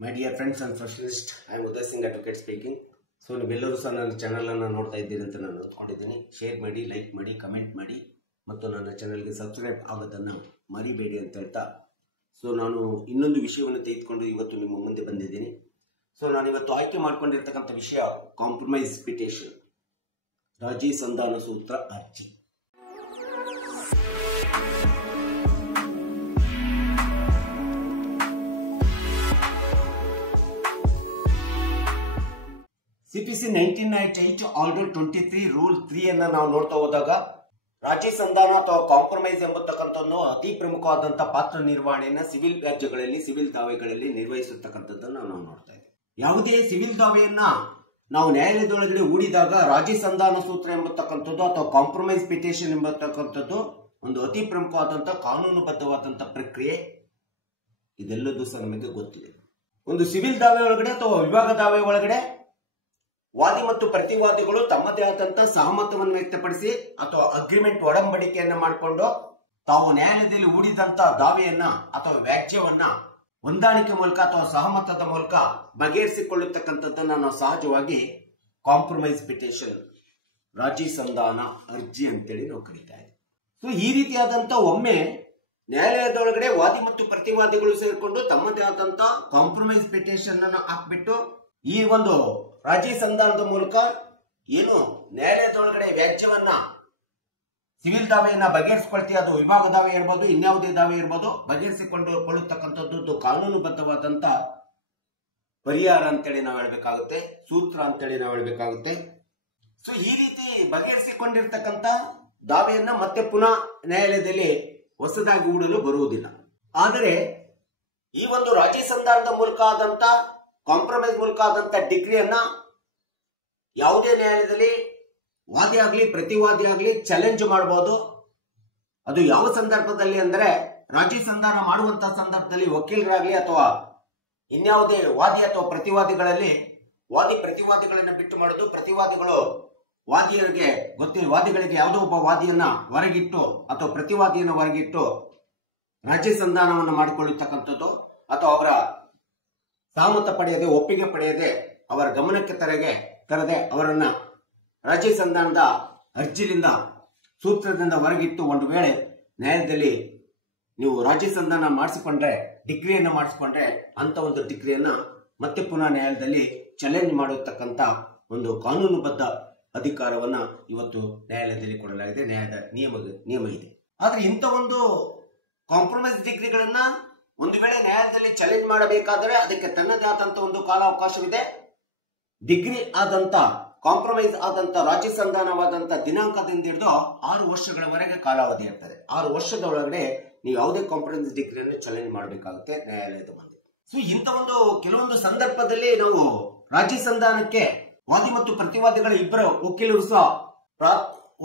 My dear friends and specialists, I am Uday Singh Advocate speaking. So, ನೀವೆಲ್ಲರೂ ಸಹ ನನ್ನ channel ಅನ್ನು ನೋಡ್ತಾ ಇದ್ದೀರಿ ಅಂತ ನಾನು ಅಂದ್ಕೊಂಡಿದ್ದೀನಿ. ಶೇರ್ ಮಾಡಿ, ಲೈಕ್ ಮಾಡಿ, ಕಮೆಂಟ್ ಮಾಡಿ ಮತ್ತು ನನ್ನ ಚಾನಲ್ಗೆ ಸಬ್ಸ್ಕ್ರೈಬ್ ಆಗೋದನ್ನು ಮರಿಬೇಡಿ ಅಂತ ಹೇಳ್ತಾ ನಾನು ಇನ್ನೊಂದು ವಿಷಯವನ್ನು ತೆಗೆದುಕೊಂಡು ಇವತ್ತು ನಿಮ್ಮ ಮುಂದೆ ಬಂದಿದ್ದೀನಿ. ನಾನು ಇವತ್ತು ಆಯ್ಕೆ ಮಾಡಿಕೊಂಡಿರ್ತಕ್ಕಂಥ ವಿಷಯ ಕಾಂಪ್ರಮೈಸ್ ಪಿಟಿಷನ್, ರಾಜಿ ಸಂಧಾನ ಸೂತ್ರ ಅರ್ಜಿ. CPC 1998 ಆರ್ಡರ್ 23 ರೂಲ್ 3 ಅನ್ನು ನಾವು ನೋಡ್ತಾ ಹೋದಾಗ ರಾಜಿ ಸಂಧಾನ ಅಥವಾ ಕಾಂಪ್ರಮೈಸ್ ಎಂಬತಕ್ಕಂಥದ್ದು ಅತಿ ಪ್ರಮುಖವಾದಂತಹ ಪಾತ್ರ ನಿರ್ವಹಣೆಯನ್ನು ಸಿವಿಲ್ ವ್ಯಾಜ್ಯಗಳಲ್ಲಿ, ಸಿವಿಲ್ ದಾವೆಗಳಲ್ಲಿ ನಿರ್ವಹಿಸತಕ್ಕಂಥದ್ದನ್ನು ನಾವು ನೋಡ್ತಾ ಇದ್ದೇವೆ. ಯಾವುದೇ ಸಿವಿಲ್ ದಾವೆಯನ್ನ ನಾವು ನ್ಯಾಯಾಲಯದೊಳಗಡೆ ಹೂಡಿದಾಗ ರಾಜಿ ಸಂಧಾನ ಸೂತ್ರ ಎಂಬತಕ್ಕಂಥದ್ದು ಅಥವಾ ಕಾಂಪ್ರಮೈಸ್ ಪಿಟಿಷನ್ ಎಂಬತಕ್ಕಂಥದ್ದು ಒಂದು ಅತಿ ಪ್ರಮುಖವಾದಂತಹ ಕಾನೂನುಬದ್ಧವಾದಂತಹ ಪ್ರಕ್ರಿಯೆ. ಇದೆಲ್ಲದೂ ಸಹ ನಮಗೆ ಗೊತ್ತಿದೆ. ಒಂದು ಸಿವಿಲ್ ದಾವೆ ಒಳಗಡೆ ಅಥವಾ ವಿಭಾಗ ದಾವೆ ಒಳಗಡೆ ವಾದಿ ಮತ್ತು ಪ್ರತಿವಾದಿಗಳು ತಮ್ಮದೇ ಆದಂತಹ ಸಹಮತವನ್ನು ವ್ಯಕ್ತಪಡಿಸಿ ಅಥವಾ ಅಗ್ರಿಮೆಂಟ್ ಒಡಂಬಡಿಕೆಯನ್ನ ಮಾಡಿಕೊಂಡು ತಾವು ನ್ಯಾಯಾಲಯದಲ್ಲಿ ಹೂಡಿದಂತಹ ದಾವೆಯನ್ನ ಅಥವಾ ವ್ಯಾಜ್ಯವನ್ನ ಹೊಂದಾಣಿಕೆ ಮೂಲಕ ಅಥವಾ ಸಹಮತದ ಮೂಲಕ ಬಗೆಹರಿಸಿಕೊಳ್ಳತಕ್ಕಂಥದ್ದನ್ನ ನಾವು ಸಹಜವಾಗಿ ಕಾಂಪ್ರಮೈಸ್ ಪಿಟಿಷನ್, ರಾಜಿ ಸಂಧಾನ ಅರ್ಜಿ ಅಂತೇಳಿ ನಾವು ಕರೀತಾ ಇದ್ದೀವಿ. ಈ ರೀತಿಯಾದಂತಹ ಒಮ್ಮೆ ನ್ಯಾಯಾಲಯದೊಳಗಡೆ ವಾದಿ ಮತ್ತು ಪ್ರತಿವಾದಿಗಳು ಸೇರಿಕೊಂಡು ತಮ್ಮದೇ ಆದಂತಹ ಕಾಂಪ್ರಮೈಸ್ ಪಿಟಿಷನ್ ಅನ್ನು ಹಾಕ್ಬಿಟ್ಟು ಈ ಒಂದು ರಾಜಿ ಸಂಧಾನದ ಮೂಲಕ ಏನು ನ್ಯಾಯಾಲಯದೊಳಗಡೆ ವ್ಯಾಜ್ಯವನ್ನ, ಸಿವಿಲ್ ದಾವೆಯನ್ನ ಬಗೆಹರಿಸಿಕೊಳ್ತೀವಿ, ಅದು ವಿಭಾಗ ದಾವೆ ಇರ್ಬೋದು, ಇನ್ಯಾವುದೇ ದಾವೆ ಇರ್ಬೋದು, ಬಗೆಹರಿಸಿಕೊಳ್ಳತಕ್ಕಂಥದ್ದು ಕಾನೂನುಬದ್ಧವಾದಂತ ಪರಿಹಾರ ಅಂತೇಳಿ ನಾವು ಹೇಳ್ಬೇಕಾಗುತ್ತೆ, ಸೂತ್ರ ಅಂತೇಳಿ ನಾವು ಹೇಳ್ಬೇಕಾಗುತ್ತೆ. ಈ ರೀತಿ ಬಗೆಹರಿಸಿಕೊಂಡಿರ್ತಕ್ಕಂಥ ದಾವೆಯನ್ನ ಮತ್ತೆ ಪುನಃ ನ್ಯಾಯಾಲಯದಲ್ಲಿ ಹೊಸದಾಗಿ ಹೂಡಲು ಬರುವುದಿಲ್ಲ. ಆದರೆ ಈ ಒಂದು ರಾಜಿ ಸಂಧಾನದ ಮೂಲಕ ಆದಂತ, ಕಾಂಪ್ರಮೈಸ್ ಮೂಲಕ ಆದಂತ ಡಿಗ್ರಿಯನ್ನ ಯಾವುದೇ ನ್ಯಾಯಾಲಯದಲ್ಲಿ ವಾದಿ ಆಗ್ಲಿ ಪ್ರತಿವಾದಿ ಆಗ್ಲಿ ಚಾಲೆಂಜ್ ಮಾಡಬಹುದು. ಅದು ಯಾವ ಸಂದರ್ಭದಲ್ಲಿ ಅಂದ್ರೆ, ರಾಜಿ ಸಂಧಾನ ಮಾಡುವಂತಹ ಸಂದರ್ಭದಲ್ಲಿ ವಕೀಲರಾಗ್ಲಿ ಅಥವಾ ಇನ್ಯಾವುದೇ ವಾದಿ ಅಥವಾ ಪ್ರತಿವಾದಿಗಳಲ್ಲಿ ವಾದಿ ಪ್ರತಿವಾದಿಗಳನ್ನ ಬಿಟ್ಟು ಮಾಡೋದು, ಪ್ರತಿವಾದಿಗಳು ವಾದಿಗಳಿಗೆ ಯಾವುದೋ ಒಬ್ಬ ವಾದಿಯನ್ನ ಹೊರಗಿಟ್ಟು ಅಥವಾ ಪ್ರತಿವಾದಿಯನ್ನು ಹೊರಗಿಟ್ಟು ರಾಜಿ ಸಂಧಾನವನ್ನು ಮಾಡಿಕೊಳ್ಳತಕ್ಕಂಥದ್ದು ಅಥವಾ ಅವರ ಸಹಮತ ಪಡೆಯದೆ, ಒಪ್ಪಿಗೆ ಪಡೆಯದೆ, ಅವರ ಗಮನಕ್ಕೆ ತರದೆ ಅವರನ್ನ ರಾಜಿ ಸಂಧಾನದ ಅರ್ಜಿಲಿಂದ, ಸೂತ್ರದಿಂದ ಹೊರಗಿಟ್ಟು ಒಂದು ವೇಳೆ ನ್ಯಾಯಾಲಯದಲ್ಲಿ ನೀವು ರಾಜಿ ಸಂಧಾನ ಮಾಡಿಸಿಕೊಂಡ್ರೆ, ಡಿಗ್ರಿಯನ್ನ ಮಾಡಿಸಿಕೊಂಡ್ರೆ, ಅಂತ ಒಂದು ಡಿಗ್ರಿಯನ್ನ ಮತ್ತೆ ಪುನಃ ನ್ಯಾಯಾಲಯದಲ್ಲಿ ಚಾಲೆಂಜ್ ಮಾಡತಕ್ಕಂತ ಒಂದು ಕಾನೂನುಬದ್ಧ ಅಧಿಕಾರವನ್ನ ಇವತ್ತು ನ್ಯಾಯಾಲಯದಲ್ಲಿ ಕೊಡಲಾಗಿದೆ. ನ್ಯಾಯದ ನಿಯಮ ಇದೆ. ಆದ್ರೆ ಇಂಥ ಒಂದು ಕಾಂಪ್ರಮೈಸ್ ಡಿಗ್ರಿಗಳನ್ನ ಒಂದು ವೇಳೆ ನ್ಯಾಯಾಲಯದಲ್ಲಿ ಚಾಲೆಂಜ್ ಮಾಡಬೇಕಾದರೆ ಅದಕ್ಕೆ ತನ್ನದೇ ಆದಂತ ಒಂದು ಕಾಲಾವಕಾಶವಿದೆ. ಡಿಗ್ರಿ ಆದಂತ, ಕಾಂಪ್ರಮೈಸ್ ಆದಂತ, ರಾಜಿ ಸಂಧಾನವಾದಂತ ದಿನಾಂಕದಿಂದ ಹಿಡಿದು 6 ವರ್ಷಗಳವರೆಗೆ ಕಾಲಾವಧಿ ಇರ್ತದೆ. 6 ವರ್ಷದ ಒಳಗಡೆ ನೀವು ಯಾವುದೇ ಕಾಂಪ್ರಮೈಸ್ ಡಿಗ್ರಿಯನ್ನು ಚಾಲೆಂಜ್ ಮಾಡಬೇಕಾಗುತ್ತೆ ನ್ಯಾಯಾಲಯದ ಮುಂದೆ. ಇಂಥ ಒಂದು ಕೆಲವೊಂದು ಸಂದರ್ಭದಲ್ಲಿ ನಾವು ರಾಜಿ ಸಂಧಾನಕ್ಕೆ ವಾದಿ ಮತ್ತು ಪ್ರತಿವಾದಿಗಳ ಇಬ್ಬರು ವಕೀಲರು ಸಹ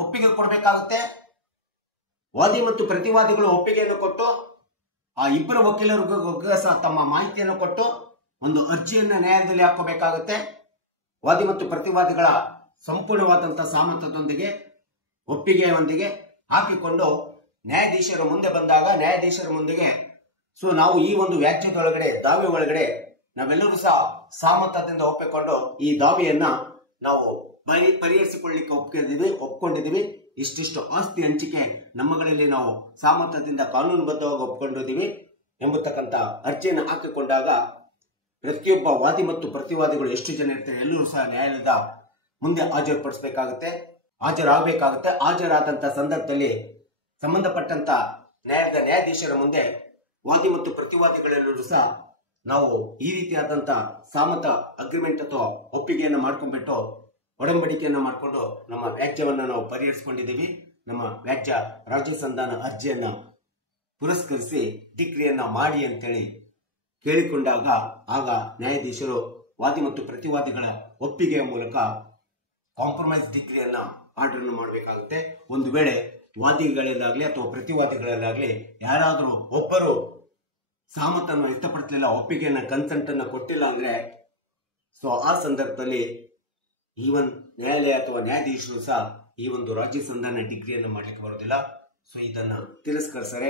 ಒಪ್ಪಿಗೆ ಕೊಡಬೇಕಾಗುತ್ತೆ. ವಾದಿ ಮತ್ತು ಪ್ರತಿವಾದಿಗಳು ಒಪ್ಪಿಗೆಯನ್ನು ಕೊಟ್ಟು ಆ ಇಬ್ಬರು ವಕೀಲರಿಗೂ ಸಹ ತಮ್ಮ ಮಾಹಿತಿಯನ್ನು ಕೊಟ್ಟು ಒಂದು ಅರ್ಜಿಯನ್ನ ನ್ಯಾಯಾಲಯದಲ್ಲಿ ಹಾಕೋಬೇಕಾಗುತ್ತೆ. ವಾದಿ ಮತ್ತು ಪ್ರತಿವಾದಿಗಳ ಸಂಪೂರ್ಣವಾದಂತಹ ಸಹಮತದೊಂದಿಗೆ, ಒಪ್ಪಿಗೆಯೊಂದಿಗೆ ಹಾಕಿಕೊಂಡು ನ್ಯಾಯಾಧೀಶರ ಮುಂದೆ ಬಂದಾಗ ನ್ಯಾಯಾಧೀಶರ ಮುಂದಿಗೆ ನಾವು ಈ ಒಂದು ವ್ಯಾಜ್ಯದೊಳಗಡೆ, ದಾವೆ ಒಳಗಡೆ ನಾವೆಲ್ಲರೂ ಸಹ ಸಹಮತದಿಂದ ಒಪ್ಪಿಕೊಂಡು ಈ ದಾವೆಯನ್ನ ನಾವು ಪರಿಹರಿಸಿಕೊಳ್ಳಿಕ್ಕೆ ಒಪ್ಕೊಂಡಿದ್ದೀವಿ. ಇಷ್ಟಿಷ್ಟು ಆಸ್ತಿ ಹಂಚಿಕೆ ನಮ್ಮಗಳಲ್ಲಿ ನಾವು ಸಹಮತದಿಂದ ಕಾನೂನುಬದ್ಧವಾಗಿ ಒಪ್ಕೊಂಡಿದ್ದೀವಿ ಎಂಬತಕ್ಕಂಥ ಅರ್ಜಿಯನ್ನು ಹಾಕಿಕೊಂಡಾಗ ಪ್ರತಿಯೊಬ್ಬ ವಾದಿ ಮತ್ತು ಪ್ರತಿವಾದಿಗಳು ಎಷ್ಟು ಜನ ಇರ್ತಾರೆ ಎಲ್ಲರೂ ಸಹ ನ್ಯಾಯಾಲಯದ ಮುಂದೆ ಹಾಜರಾಗಬೇಕಾಗುತ್ತೆ. ಹಾಜರಾದಂತಹ ಸಂದರ್ಭದಲ್ಲಿ ಸಂಬಂಧಪಟ್ಟಂತ ನ್ಯಾಯಾಲಯದ ನ್ಯಾಯಾಧೀಶರ ಮುಂದೆ ವಾದಿ ಮತ್ತು ಪ್ರತಿವಾದಿಗಳೆಲ್ಲರೂ ಸಹ ನಾವು ಈ ರೀತಿಯಾದಂತ ಸಹಮತ, ಅಗ್ರಿಮೆಂಟ್ ಅಥವಾ ಒಪ್ಪಿಗೆಯನ್ನು ಮಾಡ್ಕೊಂಡ್ಬಿಟ್ಟು, ಒಡಂಬಡಿಕೆಯನ್ನ ಮಾಡಿಕೊಂಡು ನಮ್ಮ ವ್ಯಾಜ್ಯವನ್ನ ನಾವು ಪರಿಹರಿಸಿಕೊಂಡಿದ್ದೀವಿ, ನಮ್ಮ ವ್ಯಾಜ್ಯ ರಾಜಿ ಸಂಧಾನ ಅರ್ಜಿಯನ್ನ ಪುರಸ್ಕರಿಸಿ ಡಿಗ್ರಿಯನ್ನ ಮಾಡಿ ಅಂತೇಳಿ ಕೇಳಿಕೊಂಡಾಗ ಆಗ ನ್ಯಾಯಾಧೀಶರು ವಾದಿ ಮತ್ತು ಪ್ರತಿವಾದಿಗಳ ಒಪ್ಪಿಗೆಯ ಮೂಲಕ ಕಾಂಪ್ರಮೈಸ್ ಡಿಗ್ರಿಯನ್ನ ಆರ್ಡರ್ ಮಾಡಬೇಕಾಗುತ್ತೆ. ಒಂದು ವೇಳೆ ವಾದಿಗಳಲ್ಲಾಗ್ಲಿ ಅಥವಾ ಪ್ರತಿವಾದಿಗಳಲ್ಲಾಗ್ಲಿ ಯಾರಾದರೂ ಒಬ್ಬರು ಸಹಮತವನ್ನು ವ್ಯಕ್ತಪಡಿಸಲಿಲ್ಲ, ಒಪ್ಪಿಗೆಯನ್ನ, ಕನ್ಸೆಂಟ್ ಅನ್ನ ಕೊಟ್ಟಿಲ್ಲ ಅಂದ್ರೆ ಆ ಸಂದರ್ಭದಲ್ಲಿ ಈವನ್ ನ್ಯಾಯಾಲಯ ಅಥವಾ ನ್ಯಾಯಾಧೀಶರು ಸಹ ಈ ಒಂದು ರಾಜಿ ಸಂಧಾನ ಡಿಗ್ರಿಯನ್ನು ಮಾಡ್ಲಿಕ್ಕೆ ಬರೋದಿಲ್ಲ. ಇದನ್ನ ತಿರಸ್ಕರಿಸರೆ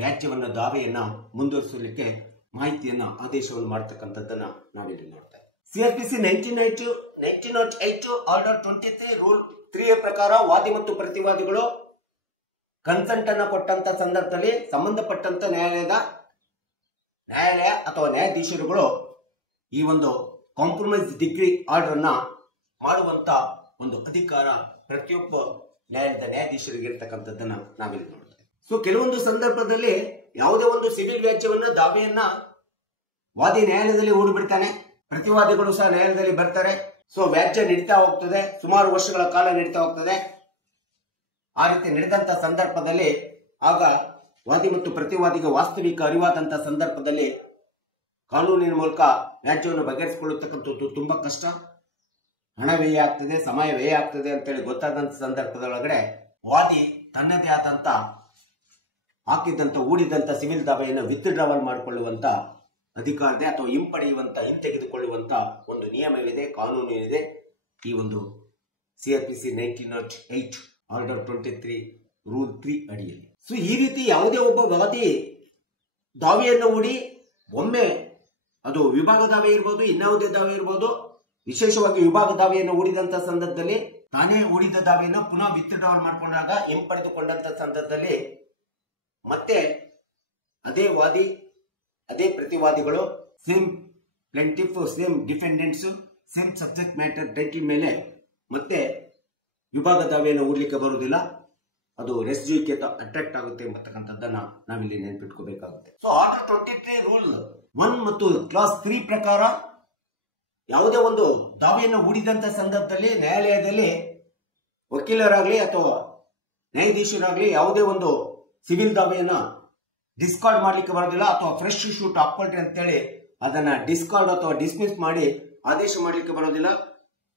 ವ್ಯಾಜ್ಯವನ್ನ, ದಾವೆಯನ್ನ ಮುಂದುವರಿಸಲಿಕ್ಕೆ ಮಾಹಿತಿಯನ್ನ ಆದೇಶವನ್ನು ಮಾಡತಕ್ಕಂಥದ್ದನ್ನ ನಾವಿಲ್ಲಿ ನೋಡ್ತಾ ಇದ್ದೀವಿ. ಸಿಆರ್ಪಿಸಿ 1908 ಆರ್ಡರ್ 23 ರೂಲ್ 3 ಪ್ರಕಾರ ವಾದಿ ಮತ್ತು ಪ್ರತಿವಾದಿಗಳು ಕನ್ಸೆಂಟ್ ಅನ್ನ ಕೊಟ್ಟಂತ ಸಂದರ್ಭದಲ್ಲಿ ಸಂಬಂಧಪಟ್ಟಂತ ನ್ಯಾಯಾಲಯ ಅಥವಾ ನ್ಯಾಯಾಧೀಶರುಗಳು ಈ ಒಂದು ಕಾಂಪ್ರಮೈಸ್ ಡಿಗ್ರಿ ಆರ್ಡರ್ ಅನ್ನ ಮಾಡುವಂತ ಒಂದು ಅಧಿಕಾರ ಪ್ರತಿಯೊಬ್ಬ ನ್ಯಾಯಾಧೀಶರಿಗೆ ಇರ್ತಕ್ಕಂಥದ್ದನ್ನ ನಾವಿಲ್ಲಿ ನೋಡ್ತೇವೆ. ಸೊ ಕೆಲವೊಂದು ಸಂದರ್ಭದಲ್ಲಿ ಯಾವುದೇ ಒಂದು ಸಿವಿಲ್ ವ್ಯಾಜ್ಯವನ್ನ ದಾವೆಯನ್ನ ವಾದಿ ನ್ಯಾಯಾಲಯದಲ್ಲಿ ಹೂಡಿಬಿಡ್ತಾನೆ, ಪ್ರತಿವಾದಿಗಳು ಸಹ ನ್ಯಾಯಾಲಯದಲ್ಲಿ ಬರ್ತಾರೆ. ಸೊ ವ್ಯಾಜ್ಯ ನಡೀತಾ ಹೋಗ್ತದೆ, ಸುಮಾರು ವರ್ಷಗಳ ಕಾಲ ನಡೀತಾ ಹೋಗ್ತದೆ. ಆ ರೀತಿ ನಡೆದಂತ ಸಂದರ್ಭದಲ್ಲಿ ಆಗ ವಾದಿ ಮತ್ತು ಪ್ರತಿವಾದಿಗೆ ವಾಸ್ತವಿಕ ಅರಿವಾದಂತಹ ಸಂದರ್ಭದಲ್ಲಿ ಕಾನೂನಿನ ಮೂಲಕ ವ್ಯಾಜ್ಯವನ್ನು ಬಗೆಹರಿಸಿಕೊಳ್ಳತಕ್ಕಂಥದ್ದು ತುಂಬಾ ಕಷ್ಟ, ಹಣ ವ್ಯಯ ಆಗ್ತದೆ, ಸಮಯ ವ್ಯಯ ಆಗ್ತದೆ ಅಂತೇಳಿ ಗೊತ್ತಾದಂತ ಸಂದರ್ಭದೊಳಗಡೆ ವಾದಿ ತನ್ನದೇ ಆದಂತ ಹಾಕಿದಂತ ಹೂಡಿದಂತ ಸಿವಿಲ್ ದಾವೆಯನ್ನು ವಿತ್ಡ್ರಾವಲ್ ಮಾಡಿಕೊಳ್ಳುವಂತ ಅಧಿಕಾರ ಇದೆ ಅಥವಾ ಹಿಂತೆಗೆದುಕೊಳ್ಳುವಂತ ಒಂದು ನಿಯಮವಿದೆ, ಕಾನೂನಿದೆ ಈ ಒಂದು ಸಿಆರ್ಪಿಸಿ 1908 ಆರ್ಡರ್ 23 ರೂಲ್ 3 ಅಡಿಯಲ್ಲಿ. ಸೊ ಈ ರೀತಿ ಯಾವುದೇ ಒಬ್ಬ ವಾದಿ ದಾವೆಯನ್ನು ಹೂಡಿ ಒಮ್ಮೆ ಅದು ವಿಭಾಗ ದಾವೆ ಇರ್ಬೋದು, ಇನ್ಯಾವುದೇ ದಾವೆ ಇರ್ಬೋದು, ವಿಶೇಷವಾಗಿ ವಿಭಾಗ ದಾವೆಯನ್ನು ಹೂಡಿದಂತ ಸಂದರ್ಭದಲ್ಲಿ ತಾನೇ ಹೂಡಿದ ದಾವೆಯನ್ನು ಪುನಃ ವಿತ್ಡ್ರಾವಲ್ ಮಾಡಿಕೊಂಡಾಗ ಹಿಂಪಡೆದುಕೊಂಡಂತ ಸಂದರ್ಭದಲ್ಲಿ ಮತ್ತೆ ಅದೇ ವಾದಿ ಅದೇ ಪ್ರತಿವಾದಿಗಳು same plaintiff, same defendants, same subject matter title ಮೇಲೆ ಮತ್ತೆ ವಿಭಾಗ ದಾವೆಯನ್ನು ಹೂಡ್ಲಿಕ್ಕೆ ಬರುವುದಿಲ್ಲ. ಅದು ರೆಸ್ಜ್ಯೂಕೆ ಅಟ್ರಾಕ್ಟ್ ಆಗುತ್ತೆ ಎಂಬತಕ್ಕಂಥದ್ದನ್ನ ನಾವಿಲ್ಲಿ ನೆನಪಿಟ್ಕೋಬೇಕಾಗುತ್ತೆ. ಸೊ ಆರ್ಡರ್ 23 ರೂಲ್ 1 ಮತ್ತು ಕ್ಲಾಸ್ 3 ಪ್ರಕಾರ ಯಾವುದೇ ಒಂದು ದಾವೆಯನ್ನು ಹೂಡಿದಂತ ಸಂದರ್ಭದಲ್ಲಿ ನ್ಯಾಯಾಲಯದಲ್ಲಿ ವಕೀಲರಾಗ್ಲಿ ಅಥವಾ ನ್ಯಾಯಾಧೀಶರಾಗ್ಲಿ ಯಾವುದೇ ಒಂದು ಸಿವಿಲ್ ದಾವೆಯನ್ನ ಡಿಸ್ಕಾರ್ಡ್ ಮಾಡ್ಲಿಕ್ಕೆ ಬರೋದಿಲ್ಲ ಅಥವಾ ಫ್ರೆಶ್ ಶೂಟ್ ಹಾಕೊಳ್ರಿ ಅಂತೇಳಿ ಅದನ್ನ ಡಿಸ್ಕಾರ್ಡ್ ಅಥವಾ ಡಿಸ್ಮಿಸ್ ಮಾಡಿ ಆದೇಶ ಮಾಡ್ಲಿಕ್ಕೆ ಬರೋದಿಲ್ಲ,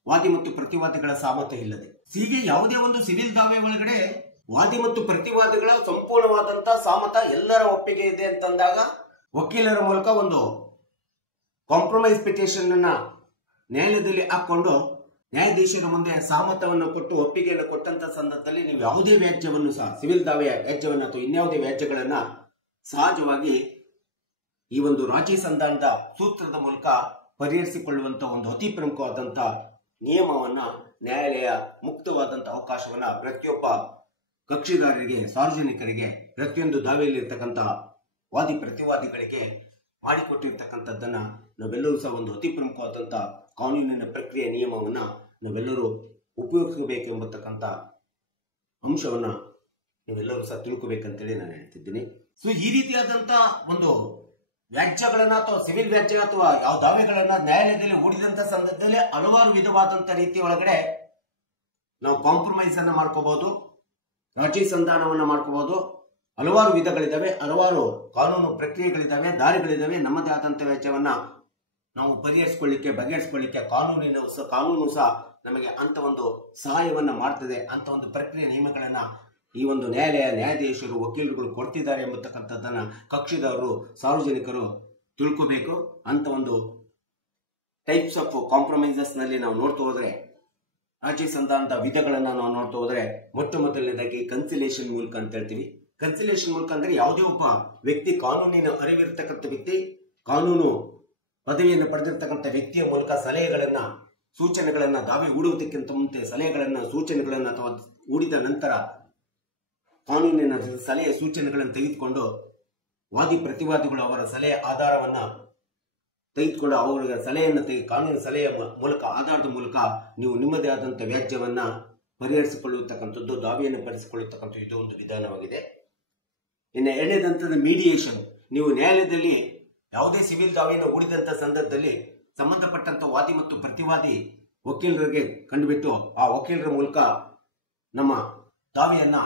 ವಾದಿ ಮತ್ತು ಪ್ರತಿವಾದಿಗಳ ಸಹಮತ ಇಲ್ಲದೆ. ಹೀಗೆ ಯಾವುದೇ ಒಂದು ಸಿವಿಲ್ ದಾವೆ ಒಳಗಡೆ ವಾದಿ ಮತ್ತು ಪ್ರತಿವಾದಿಗಳ ಸಂಪೂರ್ಣವಾದಂತಹ ಸಹಮತ ಎಲ್ಲರ ಒಪ್ಪಿಗೆ ಇದೆ ಅಂತಂದಾಗ ವಕೀಲರ ಮೂಲಕ ಒಂದು ಕಾಂಪ್ರಮೈಸ್ ಪಿಟಿಷನ್ ಅನ್ನ ನ್ಯಾಯಾಲಯದಲ್ಲಿ ಹಾಕೊಂಡು ನ್ಯಾಯಾಧೀಶರ ಮುಂದೆ ಸಹಮತವನ್ನು ಕೊಟ್ಟು ಒಪ್ಪಿಗೆಯನ್ನು ಕೊಟ್ಟಂತ ಸಂದರ್ಭದಲ್ಲಿ ನೀವು ಯಾವುದೇ ವ್ಯಾಜ್ಯವನ್ನು ಸಹ ಸಿವಿಲ್ ದಾವೆಯ ವ್ಯಾಜ್ಯವನ್ನು ಅಥವಾ ಇನ್ಯಾವುದೇ ವ್ಯಾಜ್ಯಗಳನ್ನ ಸಹಜವಾಗಿ ಈ ಒಂದು ರಾಜಿ ಸಂಧಾನದ ಸೂತ್ರದ ಮೂಲಕ ಪರಿಹರಿಸಿಕೊಳ್ಳುವಂತಹ ಒಂದು ಅತಿ ಪ್ರಮುಖವಾದಂತಹ ನಿಯಮವನ್ನ ನ್ಯಾಯಾಲಯ ಮುಕ್ತವಾದಂತಹ ಅವಕಾಶವನ್ನ ಪ್ರತಿಯೊಬ್ಬ ಕಕ್ಷಿದಾರರಿಗೆ, ಸಾರ್ವಜನಿಕರಿಗೆ, ಪ್ರತಿಯೊಂದು ದಾವೆಯಲ್ಲಿ ಇರ್ತಕ್ಕಂತಹ ವಾದಿ ಪ್ರತಿವಾದಿಗಳಿಗೆ ಮಾಡಿಕೊಟ್ಟಿರ್ತಕ್ಕಂಥದ್ದನ್ನ ನಾವೆಲ್ಲರೂ ಸಹ ಒಂದು ಅತಿ ಪ್ರಮುಖವಾದಂತಹ ಕಾನೂನಿನ ಪ್ರಕ್ರಿಯೆ ನಿಯಮವನ್ನ ನಾವೆಲ್ಲರೂ ಉಪಯೋಗಿಸಬೇಕೆಂಬತಕ್ಕಂಥ ಅಂಶವನ್ನ ನೀವೆಲ್ಲರೂ ಸಹ ತಿಳ್ಕೋಬೇಕಂತೇಳಿ ನಾನು ಹೇಳ್ತಿದ್ದೀನಿ. ಸೊ ಈ ರೀತಿಯಾದಂತ ಒಂದು ವ್ಯಾಜ್ಯಗಳನ್ನ ಅಥವಾ ಸಿವಿಲ್ ವ್ಯಾಜ್ಯ ಅಥವಾ ಯಾವ ದಾವೆಗಳನ್ನ ನ್ಯಾಯಾಲಯದಲ್ಲಿ ಹೂಡಿದಂತ ಸಂದರ್ಭದಲ್ಲಿ ಹಲವಾರು ವಿಧವಾದಂತ ರೀತಿ ಒಳಗಡೆ ನಾವು ಕಾಂಪ್ರಮೈಸ್ ಅನ್ನ ಮಾಡ್ಕೋಬಹುದು, ರಾಜಿ ಸಂಧಾನವನ್ನ ಮಾಡ್ಕೋಬಹುದು. ಹಲವಾರು ವಿಧಗಳಿದಾವೆ, ಹಲವಾರು ಕಾನೂನು ಪ್ರಕ್ರಿಯೆಗಳಿದಾವೆ, ದಾರಿಗಳಿದಾವೆ. ನಮ್ಮದೇ ಆದಂತ ವ್ಯಾಜ್ಯವನ್ನ ನಾವು ಬಗೆಹರಿಸಿಕೊಳ್ಳಿಕ್ಕೆ ಕಾನೂನು ಸಹ ನಮಗೆ ಅಂತ ಒಂದು ಸಹಾಯವನ್ನ ಮಾಡ್ತದೆ. ಅಂತ ಒಂದು ಪ್ರಕ್ರಿಯೆ ನಿಯಮಗಳನ್ನ ಈ ಒಂದು ನ್ಯಾಯಾಧೀಶರು, ವಕೀಲರುಗಳು ಕೊಡ್ತಿದ್ದಾರೆ ಎಂಬತಕ್ಕಂಥದ್ದನ್ನ ಕಕ್ಷಿದಾರರು, ಸಾರ್ವಜನಿಕರು ತಿಳ್ಕೋಬೇಕು. ಅಂತ ಒಂದು ಟೈಪ್ಸ್ ಆಫ್ ಕಾಂಪ್ರಮೈಸಸ್ ನಲ್ಲಿ ನಾವು ನೋಡ್ತಾ ಹೋದ್ರೆ, ರಾಜಿ ಸಂಧಾನದ ವಿಧಗಳನ್ನ ನಾವು ನೋಡ್ತಾ ಹೋದ್ರೆ, ಮೊಟ್ಟ ಮೊದಲನೇದಾಗಿ ಕನ್ಸಿಲೇಷನ್ ಮೂಲಕ ಅಂತ ಹೇಳ್ತೀವಿ. ಕನ್ಸಿಲೇಷನ್ ಮೂಲಕ ಅಂದ್ರೆ ಯಾವುದೇ ಒಬ್ಬ ವ್ಯಕ್ತಿ, ಕಾನೂನಿನ ಅರಿವಿರ್ತಕ್ಕಂಥ ವ್ಯಕ್ತಿ, ಕಾನೂನು ಪದವಿಯನ್ನು ಪಡೆದಿರ್ತಕ್ಕಂಥ ವ್ಯಕ್ತಿಯ ಮೂಲಕ ಸಲಹೆಗಳನ್ನ, ಸೂಚನೆಗಳನ್ನ, ದಾವೆ ಹೂಡುವುದಕ್ಕಿಂತ ಮುಂಚೆ ಸಲಹೆಗಳನ್ನ, ಸೂಚನೆಗಳನ್ನ ಅಥವಾ ಹೂಡಿದ ನಂತರ ಕಾನೂನಿನ ಸಲಹೆ ಸೂಚನೆಗಳನ್ನು ತೆಗೆದುಕೊಂಡು ವಾದಿ ಪ್ರತಿವಾದಿಗಳು ಅವರ ಸಲಹೆ ಆಧಾರವನ್ನ ತೆಗೆದುಕೊಂಡು ಅವುಗಳಿಗೆ ಸಲಹೆಯನ್ನು ಕಾನೂನು ಸಲಹೆಯ ಮೂಲಕ, ಆಧಾರದ ಮೂಲಕ ನೀವು ನಿಮ್ಮದೇ ಆದಂತ ವ್ಯಾಜ್ಯವನ್ನ ಪರಿಹರಿಸಿಕೊಳ್ಳತಕ್ಕಂಥದ್ದು, ದಾವೆಯನ್ನು ಪರಿಹರಿಸಿಕೊಳ್ಳತಕ್ಕಂಥದ್ದು ಇದು ಒಂದು ವಿಧಾನವಾಗಿದೆ. ಇನ್ನು ಎರಡನೇ ಹಂತದ ಮೀಡಿಯೇಷನ್. ನೀವು ನ್ಯಾಯಾಲಯದಲ್ಲಿ ಯಾವುದೇ ಸಿವಿಲ್ ದಾವೆಯನ್ನು ಹೂಡಿದಂತ ಸಂದರ್ಭದಲ್ಲಿ ಸಂಬಂಧಪಟ್ಟಂತ ವಾದಿ ಮತ್ತು ಪ್ರತಿವಾದಿ ವಕೀಲರಿಗೆ ಕಂಡುಬಿಟ್ಟು ಆ ವಕೀಲರ ಮೂಲಕ ನಮ್ಮ ದಾವೆಯನ್ನ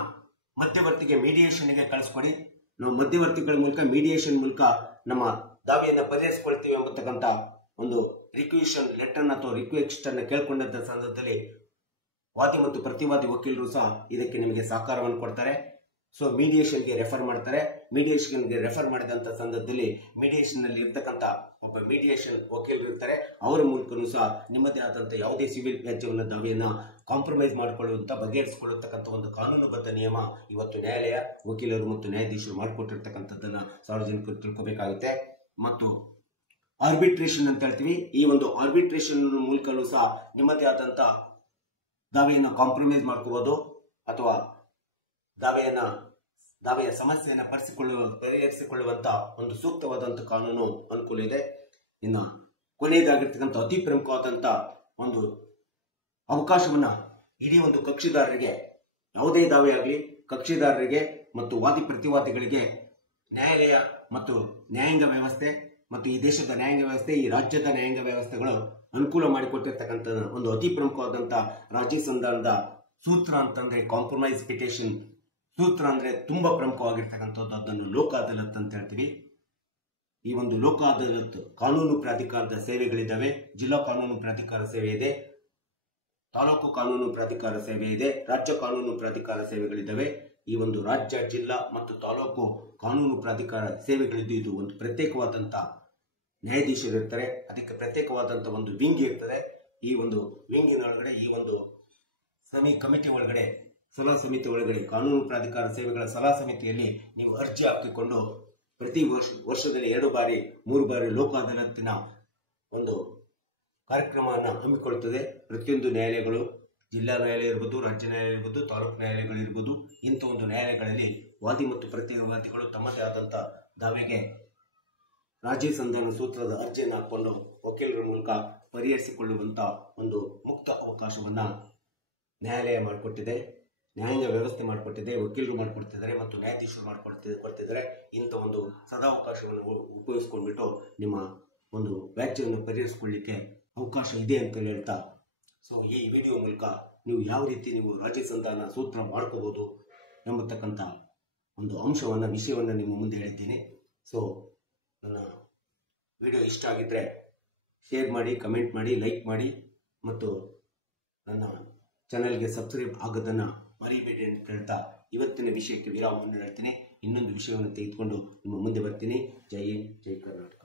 ಮಧ್ಯವರ್ತಿಗೆ, ಮೀಡಿಯೇಷನ್ಗೆ ಕಳಿಸ್ಕೊಡಿ, ನಾವು ಮಧ್ಯವರ್ತಿಗಳ ಮೂಲಕ, ಮೀಡಿಯೇಷನ್ ಮೂಲಕ ನಮ್ಮ ದಾವೆಯನ್ನ ಪರಿಹರಿಸಿಕೊಳ್ತೀವಿ ಎಂಬತಕ್ಕಂಥ ಒಂದು ರಿಕ್ವೆಷನ್ ಲೆಟರ್ ಅಥವಾ ರಿಕ್ವೆಸ್ಟ್ ಅನ್ನು ಕೇಳ್ಕೊಂಡಂತ ಸಂದರ್ಭದಲ್ಲಿ ವಾದಿ ಮತ್ತು ಪ್ರತಿವಾದಿ ವಕೀಲರು ಸಹ ಇದಕ್ಕೆ ನಿಮಗೆ ಸಹಕಾರವನ್ನು ಕೊಡ್ತಾರೆ. ಸೊ ಮೀಡಿಯೇಷನ್ಗೆ ರೆಫರ್ ಮಾಡ್ತಾರೆ. ಮೀಡಿಯೇಷನ್ಗೆ ರೆಫರ್ ಮಾಡಿದಂತ ಸಂದರ್ಭದಲ್ಲಿ ಮೀಡಿಯೇಷನ್ ನಲ್ಲಿ ಇರ್ತಕ್ಕಂಥ ಒಬ್ಬ ಮೀಡಿಯೇಷನ್ ವಕೀಲರು ಇರ್ತಾರೆ. ಅವರ ಮೂಲಕನೂ ಸಹ ನಿಮ್ಮದೇ ಆದಂತ ಯಾವುದೇ ಸಿವಿಲ್ ವ್ಯಾಜ್ಯವನ್ನ ದಾವೆಯನ್ನ ಕಾಂಪ್ರಮೈಸ್ ಮಾಡಿಕೊಳ್ಳುವಂತ, ಬಗೆಹರಿಸಿಕೊಳ್ಳತಕ್ಕಂಥ ಒಂದು ಕಾನೂನುಬದ್ಧ ನಿಯಮ ಇವತ್ತು ನ್ಯಾಯಾಲಯ, ವಕೀಲರು ಮತ್ತು ನ್ಯಾಯಾಧೀಶರು ಮಾಡಿಕೊಟ್ಟಿರ್ತಕ್ಕಂಥದ್ದನ್ನ ಸಾರ್ವಜನಿಕರು ತಿಳ್ಕೋಬೇಕಾಗುತ್ತೆ. ಮತ್ತು ಆರ್ಬಿಟ್ರೇಷನ್ ಅಂತ ಹೇಳ್ತೀವಿ. ಈ ಒಂದು ಆರ್ಬಿಟ್ರೇಷನ್ ಮೂಲಕನೂ ಸಹ ನಿಮ್ಮದೇ ಆದಂತ ದಾವೆಯನ್ನು ಕಾಂಪ್ರಮೈಸ್ ಮಾಡ್ಕೋಬಹುದು ಅಥವಾ ದಾವೆಯ ಸಮಸ್ಯೆಯನ್ನು ಪರಿಹರಿಸಿಕೊಳ್ಳುವಂತ ಒಂದು ಸೂಕ್ತವಾದಂತ ಕಾನೂನು ಅನುಕೂಲ ಇದೆ. ಇನ್ನು ಕೊನೆಯದಾಗಿರ್ತಕ್ಕಂಥ ಅತಿ ಪ್ರಮುಖವಾದಂತ ಒಂದು ಅವಕಾಶವನ್ನ ಇಡೀ ಒಂದು ಕಕ್ಷಿದಾರರಿಗೆ, ಯಾವುದೇ ದಾವೆ ಆಗಲಿ ಕಕ್ಷಿದಾರರಿಗೆ ಮತ್ತು ವಾದಿ ಪ್ರತಿವಾದಿಗಳಿಗೆ ನ್ಯಾಯಾಲಯ ಮತ್ತು ನ್ಯಾಯಾಂಗ ವ್ಯವಸ್ಥೆ ಮತ್ತು ಈ ದೇಶದ ನ್ಯಾಯಾಂಗ ವ್ಯವಸ್ಥೆ, ಈ ರಾಜ್ಯದ ನ್ಯಾಯಾಂಗ ವ್ಯವಸ್ಥೆಗಳು ಅನುಕೂಲ ಮಾಡಿಕೊಟ್ಟಿರ್ತಕ್ಕಂಥ ಒಂದು ಅತಿ ಪ್ರಮುಖವಾದಂತ ರಾಜಿ ಸಂಧಾನದ ಸೂತ್ರ ಅಂತಂದ್ರೆ ಕಾಂಪ್ರಮೈಸ್ ಪಿಟಿಷನ್ ಸೂತ್ರ ಅಂದ್ರೆ ತುಂಬಾ ಪ್ರಮುಖವಾಗಿರ್ತಕ್ಕಂಥದ್ದು. ಅದನ್ನು ಲೋಕ ಅದಾಲತ್ ಅಂತ ಹೇಳ್ತೀವಿ. ಈ ಒಂದು ಲೋಕ ಅದಾಲತ್ ಕಾನೂನು ಪ್ರಾಧಿಕಾರದ ಸೇವೆಗಳಿದ್ದಾವೆ. ಜಿಲ್ಲಾ ಕಾನೂನು ಪ್ರಾಧಿಕಾರ ಸೇವೆ ಇದೆ, ತಾಲೂಕು ಕಾನೂನು ಪ್ರಾಧಿಕಾರ ಸೇವೆ ಇದೆ, ರಾಜ್ಯ ಕಾನೂನು ಪ್ರಾಧಿಕಾರ ಸೇವೆಗಳಿದ್ದಾವೆ. ಈ ಒಂದು ರಾಜ್ಯ, ಜಿಲ್ಲಾ ಮತ್ತು ತಾಲೂಕು ಕಾನೂನು ಪ್ರಾಧಿಕಾರ ಸೇವೆಗಳಿದ್ದು ಇದು ಒಂದು ಪ್ರತ್ಯೇಕವಾದಂತ ನ್ಯಾಯಾಧೀಶರು ಇರ್ತಾರೆ. ಅದಕ್ಕೆ ಪ್ರತ್ಯೇಕವಾದಂತ ಒಂದು ವಿಂಗ್ ಇರ್ತದೆ. ಈ ಒಂದು ವಿಂಗಿನ ಒಳಗಡೆ, ಈ ಒಂದು ಕಮಿಟಿ ಒಳಗಡೆ, ಸಲಹಾ ಸಮಿತಿ ಒಳಗಡೆ, ಕಾನೂನು ಪ್ರಾಧಿಕಾರ ಸೇವೆಗಳ ಸಲಹಾ ಸಮಿತಿಯಲ್ಲಿ ನೀವು ಅರ್ಜಿ ಹಾಕಿಕೊಂಡು ಪ್ರತಿ ವರ್ಷದಲ್ಲಿ 2 ಬಾರಿ 3 ಬಾರಿ ಲೋಕ ಅದಾಲತ್ತಿನ ಒಂದು ಕಾರ್ಯಕ್ರಮವನ್ನು ಹಮ್ಮಿಕೊಳ್ಳುತ್ತದೆ. ಪ್ರತಿಯೊಂದು ನ್ಯಾಯಾಲಯಗಳು, ಜಿಲ್ಲಾ ನ್ಯಾಯಾಲಯ ಇರ್ಬೋದು, ರಾಜ್ಯ ನ್ಯಾಯಾಲಯ ಇರ್ಬೋದು, ತಾಲೂಕು ನ್ಯಾಯಾಲಯಗಳು ಇರ್ಬೋದು, ಇಂಥ ಒಂದು ನ್ಯಾಯಾಲಯಗಳಲ್ಲಿ ವಾದಿ ಮತ್ತು ಪ್ರತಿವಾದಿಗಳು ತಮ್ಮದೇ ಆದಂತ ದಾವೆಗೆ ರಾಜಿ ಸಂಧಾನ ಸೂತ್ರದ ಅರ್ಜಿಯನ್ನು ಹಾಕೊಂಡು ವಕೀಲರ ಮೂಲಕ ಪರಿಹರಿಸಿಕೊಳ್ಳುವಂತ ಒಂದು ಮುಕ್ತ ಅವಕಾಶವನ್ನ ನ್ಯಾಯಾಲಯ ಮಾಡಿಕೊಟ್ಟಿದೆ, ನ್ಯಾಯಾಂಗ ವ್ಯವಸ್ಥೆ ಮಾಡಿಕೊಟ್ಟಿದೆ, ವಕೀಲರು ಮಾಡಿಕೊಡ್ತಿದ್ದಾರೆ ಮತ್ತು ನ್ಯಾಯಾಧೀಶರು ಕೊಡ್ತಿದ್ದಾರೆ. ಇಂಥ ಒಂದು ಸದಾವಕಾಶವನ್ನು ಉಪಯೋಗಿಸ್ಕೊಂಡ್ಬಿಟ್ಟು ನಿಮ್ಮ ಒಂದು ವ್ಯಾಜ್ಯವನ್ನು ಪರಿಹರಿಸಿಕೊಳ್ಳಿಕ್ಕೆ ಅವಕಾಶ ಇದೆ ಅಂತ ಹೇಳ್ತಾ, ಸೊ ಈ ವಿಡಿಯೋ ಮೂಲಕ ನೀವು ಯಾವ ರೀತಿ ನೀವು ರಾಜಿ ಸಂಧಾನ ಸೂತ್ರ ಮಾಡ್ಕೋಬಹುದು ಎಂಬತಕ್ಕಂಥ ಒಂದು ವಿಷಯವನ್ನು ನಿಮ್ಮ ಮುಂದೆ ಹೇಳಿದ್ದೀನಿ. ಸೊ ನನ್ನ ವಿಡಿಯೋ ಇಷ್ಟ ಆಗಿದ್ರೆ ಶೇರ್ ಮಾಡಿ, ಕಮೆಂಟ್ ಮಾಡಿ, ಲೈಕ್ ಮಾಡಿ ಮತ್ತು ನನ್ನ ಚಾನೆಲ್ಗೆ ಸಬ್ಸ್ಕ್ರೈಬ್ ಆಗೋದನ್ನು ಮರಿಬೇಡಿ ಅಂತ ಹೇಳ್ತಾ ಇವತ್ತಿನ ವಿಷಯಕ್ಕೆ ವಿರಾಮವನ್ನು ಹೇಳ್ತೀನಿ. ಇನ್ನೊಂದು ವಿಷಯವನ್ನು ತೆಗೆದುಕೊಂಡು ನಿಮ್ಮ ಮುಂದೆ ಬರ್ತೀನಿ. ಜೈ ಹಿಂದ್, ಜೈ ಕರ್ನಾಟಕ.